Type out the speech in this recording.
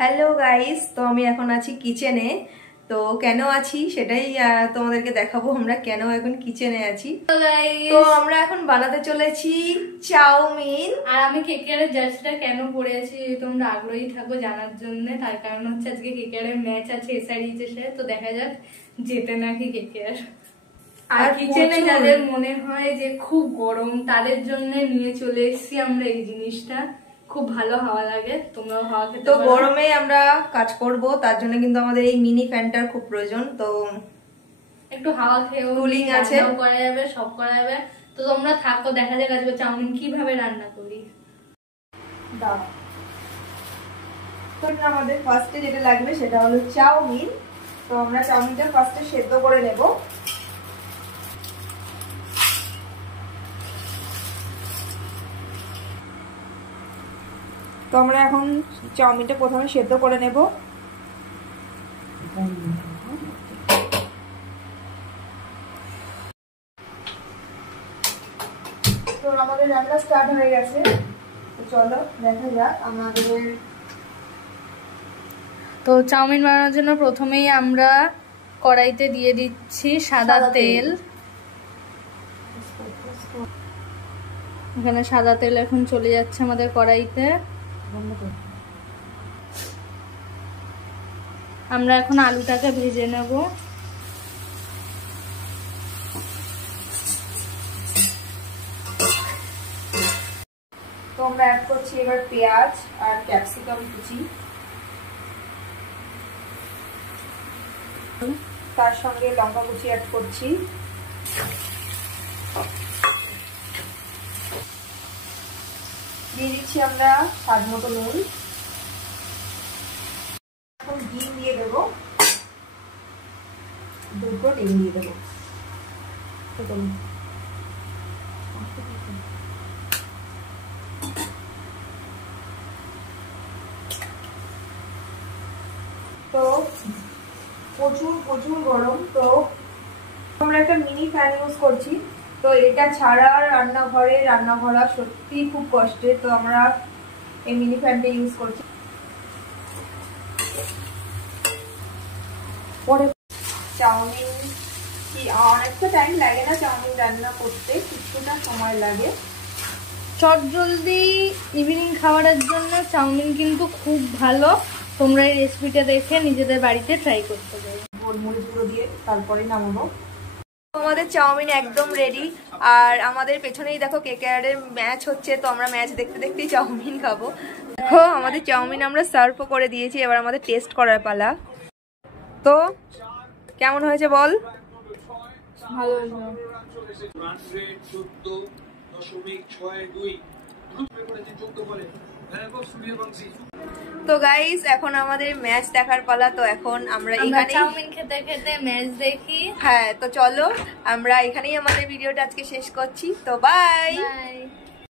Hello guys, তো আমি এখন আছি কিচেনে। তো কেন আছি সেটাই তোমাদেরকে দেখাবো আমরা কেন এখন কিচেনে আছি। তো আমরা এখন বানাতে চলেছি চাউমিন। আর আমি কেকেআরের জার্সিটা কেন পরে আছি তোমরা আগ্রহী থাকো জানার জন্য। তার কারণ হচ্ছে আজকে কেকেআরের ম্যাচ আছে এসআরইচএস এর, তো দেখা যাক জেতে নাকি কেকেআর। আর কিচেনে যাদের মনে হয় যে খুব গরম তাদের জন্য নিয়ে চলে এসেছি আমরা এই জিনিসটা। খুব ভালো হাওয়া লাগে, তোমরাও হাওয়া খেতে। তো গরমে আমরা কাজ করব, তার জন্য কিন্তু আমাদের এই মিনি ফ্যানটার খুব প্রয়োজন। তো একটু হাওয়া খেয়েও কুলিং আছে, করা যাবে, সব করা যাবে। তো তোমরা থাকো, দেখা যাক আজকে চাউমিন কিভাবে রান্না করি। দাও। তো আমাদের ফার্স্টে যেটা লাগবে সেটা হলো চাউমিন। তো আমরা চাউমিনটা ফার্স্টে সেদ্ধ করে নেব। তো আমরা এখন চাউমিনটা প্রথমে সেদ্ধ করে নেব। তো আমাদের রান্না স্টার্ট হয়ে গেছে, তো চলো দেখা যাক আমাদের। তো চাউমিন বানানোর জন্য প্রথমেই আমরা কড়াইতে দিয়ে দিচ্ছি সাদা তেল। এখানে সাদা তেল এখন চলে যাচ্ছে আমাদের কড়াইতে। আমরা এখন আলুটাকে ভেজে নেব। তো আমরা অ্যাড করছি এবার পেঁয়াজ আর ক্যাপসিকাম কুচি, তার সঙ্গে লঙ্কা কুচি অ্যাড করছি। দিয়ে দিচ্ছি আমরা স্বাদ মতো নুন। এখন ডিম দিয়ে দেবো, দুটো ডিম দিয়ে দেবো। তো প্রচুর গরম, তো আমরা একটা মিনি ফ্যান ইউজ করছি। তো এটা ছাড়া রান্নাঘরে রান্না করা সত্যি খুব কষ্টের, তো আমরা এই মিনি ফ্যানটা ইউজ করছি। পরে চাউমিন কি অনেকটা টাইম লাগে না চাউমিন রান্না করতে, কিছুটা সময় লাগে। চট জলদি ইভিনিং খাবারের জন্য চাউমিন কিন্তু খুব ভালো। তোমরা এই রেসিপিটা দেখে নিজেদের বাড়িতে ট্রাই করতে পারো। গোলমরিচ গুঁড়ো দিয়ে তারপরে নামাবো। আমাদের চাউমিন একদম রেডি। আর আমাদের পেছনেই দেখো কেকেআরের ম্যাচ হচ্ছে, তো আমরা ম্যাচ দেখতে দেখতেই চাউমিন খাবো। দেখো আমাদের চাউমিন আমরা সার্ভও করে দিয়েছি, এবার আমাদের টেস্ট করার পালা। তো কেমন হয়েছে বল? ভালো। তো গাইস এখন আমাদের ম্যাচ দেখার পালা। তো এখন আমরা এখানে চাউমিন খেতে খেতে ম্যাচ দেখি। হ্যাঁ, তো চলো আমরা এখানেই আমাদের ভিডিওটা আজকে শেষ করছি। তো বাই।